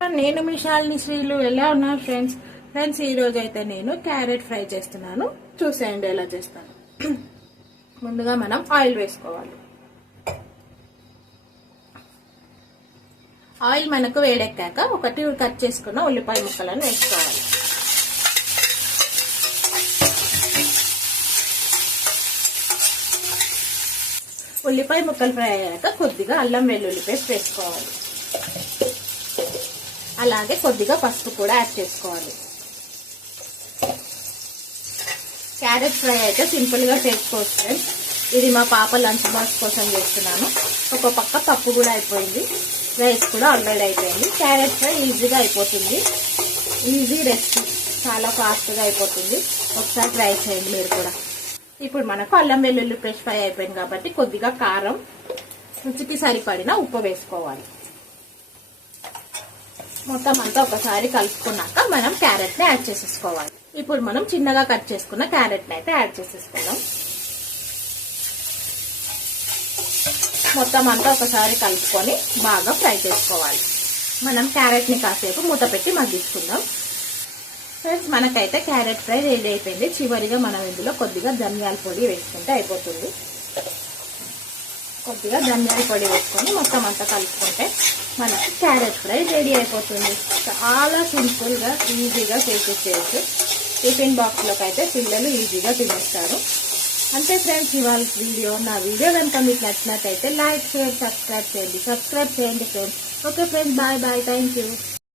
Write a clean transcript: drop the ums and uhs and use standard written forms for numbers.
నేను మీ శాలిని శ్రీలు ఎలా ఉన్నారు ఫ్రెండ్స్ ఈ రోజు అయితే నేను క్యారెట్ ఫ్రై చేస్తున్నాను. చూసేయండి ఎలా చేస్తాను. ముందుగా మనం ఆయిల్ వేసుకోవాలి. ఆయిల్ మనకు వేడెక్కాక ఒకటి కట్ చేసుకున్న ఉల్లిపాయ ముక్కలను వేసుకోవాలి. ఉల్లిపాయ ముక్కలు ఫ్రై అయ్యాక కొద్దిగా అల్లం వెల్లుల్లి పేస్ట్ వేసుకోవాలి. అలాగే కొద్దిగా పసుపు కూడా యాడ్ చేసుకోవాలి. క్యారెట్ ఫ్రై అయితే సింపుల్గా చేసుకోవచ్చు ఫ్రెండ్స్. ఇది మా పాప లంచ్ బాక్స్ కోసం చేస్తున్నాను. ఒక పక్క పప్పు కూడా అయిపోయింది, రైస్ కూడా ఆల్రెడీ అయిపోయింది. క్యారెట్ ఫ్రై ఈజీగా అయిపోతుంది. ఈజీ రెసిపీ, చాలా ఫాస్ట్గా అయిపోతుంది. ఒకసారి ట్రై చేయండి మీరు కూడా. ఇప్పుడు మనకు అల్లం వెల్లుల్లి పేస్ట్ ఫ్రై అయిపోయింది కాబట్టి కొద్దిగా కారం, రుచికి సరిపడిన ఉప్పు వేసుకోవాలి. మొత్తం అంతా ఒకసారి కలుపుకున్నాక మనం క్యారెట్ ని యాడ్ చేసేసుకోవాలి. ఇప్పుడు మనం చిన్నగా కట్ చేసుకున్న క్యారెట్ ని అయితే యాడ్ చేసేసుకుందాం. మొత్తం అంతా ఒకసారి కలుపుకొని బాగా ఫ్రై చేసుకోవాలి. మనం క్యారెట్ ని కాసేపు మూత పెట్టి మగ్గించుకుందాం. ఫ్రెండ్స్, మనకైతే క్యారెట్ ఫ్రై రెడీ అయిపోయింది. చివరిగా మనం ఇందులో కొద్దిగా ధనియాల పొడి వేసుకుంటే అయిపోతుంది. కొద్దిగా ధనియాల పొడి వేసుకొని మొత్తం అంతా కలుపుకుంటే మనకి క్యారెట్ ఫ్రై రెడీ అయిపోతుంది. చాలా సింపుల్గా ఈజీగా చేసేసేయచ్చు. టిఫిన్ బాక్స్లోకి అయితే పిల్లలు ఈజీగా తినేస్తారు. అంతే ఫ్రెండ్స్, ఇవాళ వీడియో. నా వీడియో కనుక మీకు నచ్చినట్టయితే లైక్, షేర్, సబ్స్క్రైబ్ చేయండి friends. Okay friends, bye. Thank you.